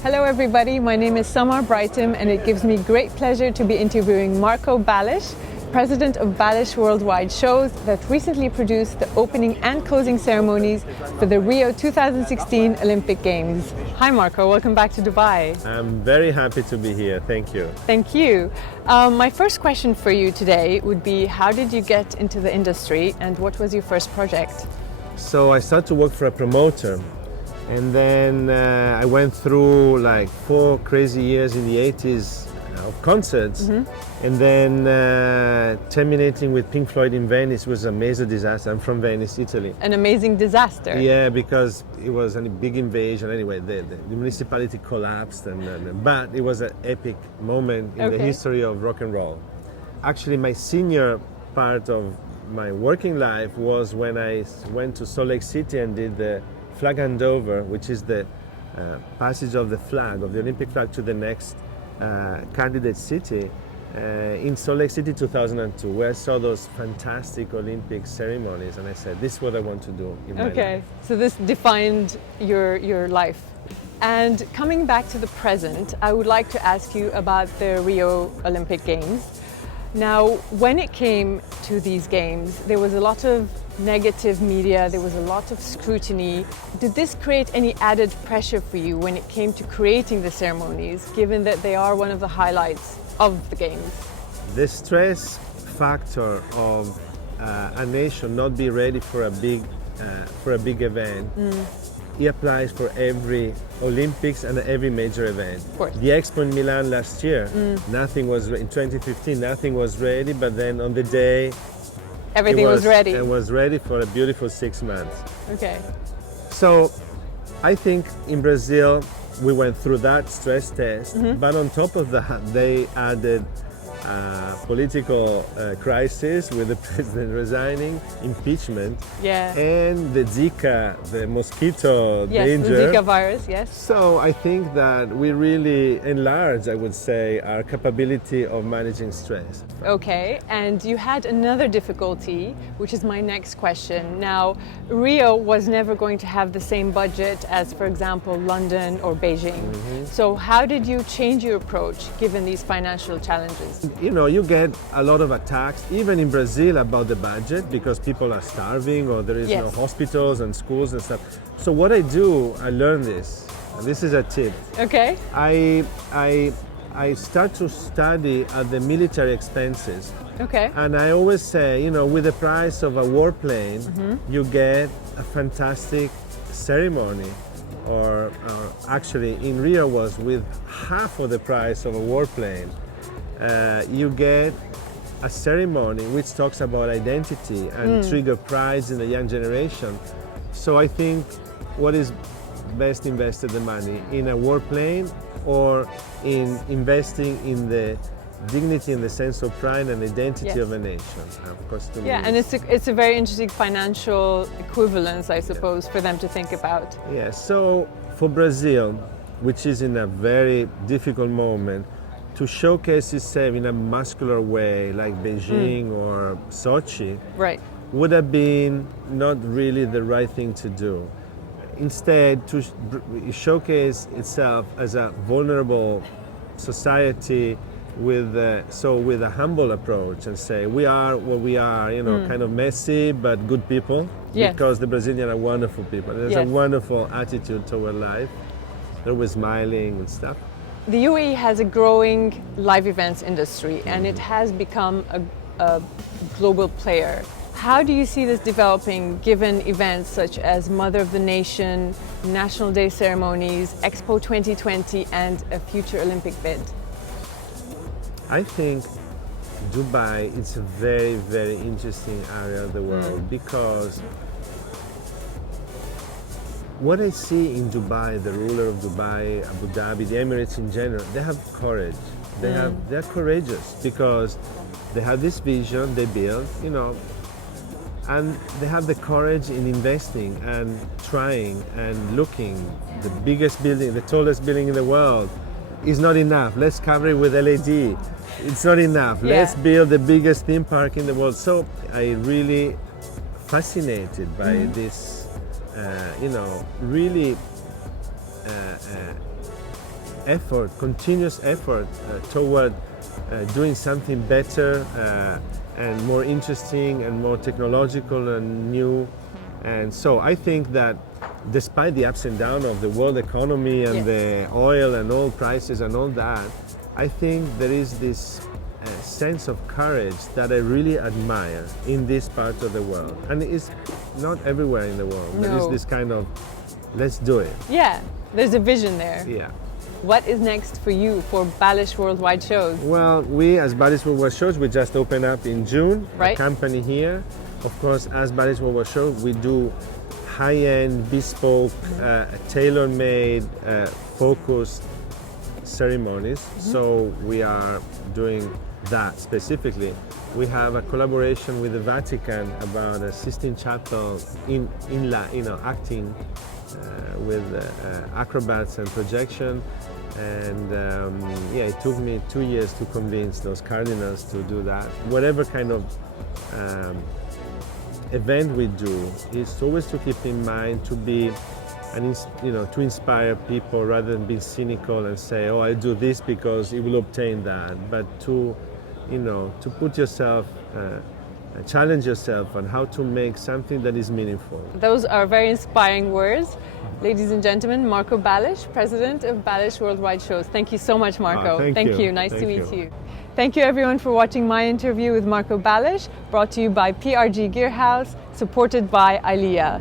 Hello everybody, my name is Samar Breitem and it gives me great pleasure to be interviewing Marco Balich, President of Balich Worldwide Shows, that recently produced the opening and closing ceremonies for the Rio 2016 Olympic Games. Hi Marco, welcome back to Dubai. I'm very happy to be here, thank you. Thank you. My first question for you today would be, how did you get into the industry and what was your first project? So I started to work for a promoter. And then I went through like 4 crazy years in the 80s of concerts. Mm-hmm. And then terminating with Pink Floyd in Venice was a major disaster. I'm from Venice, Italy. An amazing disaster. Yeah, because it was a big invasion. Anyway, the municipality collapsed, but it was an epic moment in the history of rock and roll. Actually, my senior part of my working life was when I went to Salt Lake City and did the flag handover, which is the passage of the flag, of the Olympic flag, to the next candidate city in Salt Lake City 2002, where I saw those fantastic Olympic ceremonies, and I said, this is what I want to do in my life. Okay, so this defined your life. And coming back to the present, I would like to ask you about the Rio Olympic Games. Now, when it came to these games, there was a lot of negative media, there was a lot of scrutiny. Did this create any added pressure for you when it came to creating the ceremonies, given that they are one of the highlights of the games? The stress factor of a nation not be ready for a big event, it applies for every Olympics and every major event. Of course. The Expo in Milan last year, nothing was in 2015, nothing was ready, but then on the day, everything was ready. It was ready for a beautiful 6 months. Okay. So I think in Brazil we went through that stress test, but on top of that they added political crisis with the president resigning, impeachment, and the Zika, the mosquito danger. Yes, the Zika virus, yes. So I think that we really enlarged, I would say, our capability of managing stress. Okay, and you had another difficulty, which is my next question. Now, Rio was never going to have the same budget as, for example, London or Beijing. So how did you change your approach given these financial challenges? You know, you get a lot of attacks, even in Brazil, about the budget because people are starving or there is no hospitals and schools and stuff. So what I do, I learned this. This is a tip. Okay. I start to study at the military expenses. Okay. And I always say, you know, with the price of a warplane, you get a fantastic ceremony. Or actually, in Rio was with half of the price of a warplane. You get a ceremony which talks about identity and trigger pride in the young generation. So I think what is best invested the money in a warplane or in investing in the dignity and the sense of pride and identity of a nation. Of course, to me, and it's a very interesting financial equivalence, I suppose, for them to think about. Yeah, so for Brazil, which is in a very difficult moment, to showcase itself in a muscular way like Beijing or Sochi would have been not really the right thing to do. Instead, to showcase itself as a vulnerable society with a humble approach and say we are what we are, you know, kind of messy but good people, because the Brazilians are wonderful people. There's a wonderful attitude toward life. They're always smiling and stuff. The UAE has a growing live events industry and it has become a global player. How do you see this developing given events such as Mother of the Nation, National Day ceremonies, Expo 2020 and a future Olympic bid? I think Dubai is a very, very interesting area of the world because what I see in Dubai, the ruler of Dubai, Abu Dhabi, the Emirates in general, they have courage. They're courageous because they have this vision they build, you know, and they have the courage in investing and trying and looking. The biggest building, the tallest building in the world is not enough. Let's cover it with LED. It's not enough. Yeah. Let's build the biggest theme park in the world. So I really fascinated by this, you know, really effort, continuous effort toward doing something better and more interesting and more technological and new. And so I think that despite the ups and downs of the world economy and the oil and oil prices and all that, I think there is this sense of courage that I really admire in this part of the world. And it's not everywhere in the world. No. There is this kind of, let's do it. Yeah, there's a vision there. Yeah. What is next for you for Balich Worldwide Shows? Well, we as Balich Worldwide Shows, we just opened up in June, right. A company here. Of course, as Balich Worldwide Shows, we do high-end, bespoke, tailor-made, focused ceremonies. So we are doing that specifically. We have a collaboration with the Vatican about a Sistine Chapel in acting with acrobats and projection. And it took me 2 years to convince those cardinals to do that. Whatever kind of event we do, is always to keep in mind to be, to inspire people rather than being cynical and say, oh, I do this because it will obtain that. But to put yourself, challenge yourself on how to make something that is meaningful. Those are very inspiring words. Ladies and gentlemen, Marco Balich, President of Balich Worldwide Shows. Thank you so much, Marco. Thank you. Nice to meet you. you. Thank you everyone for watching my interview with Marco Balich, brought to you by PRG Gearhouse, supported by ILEA.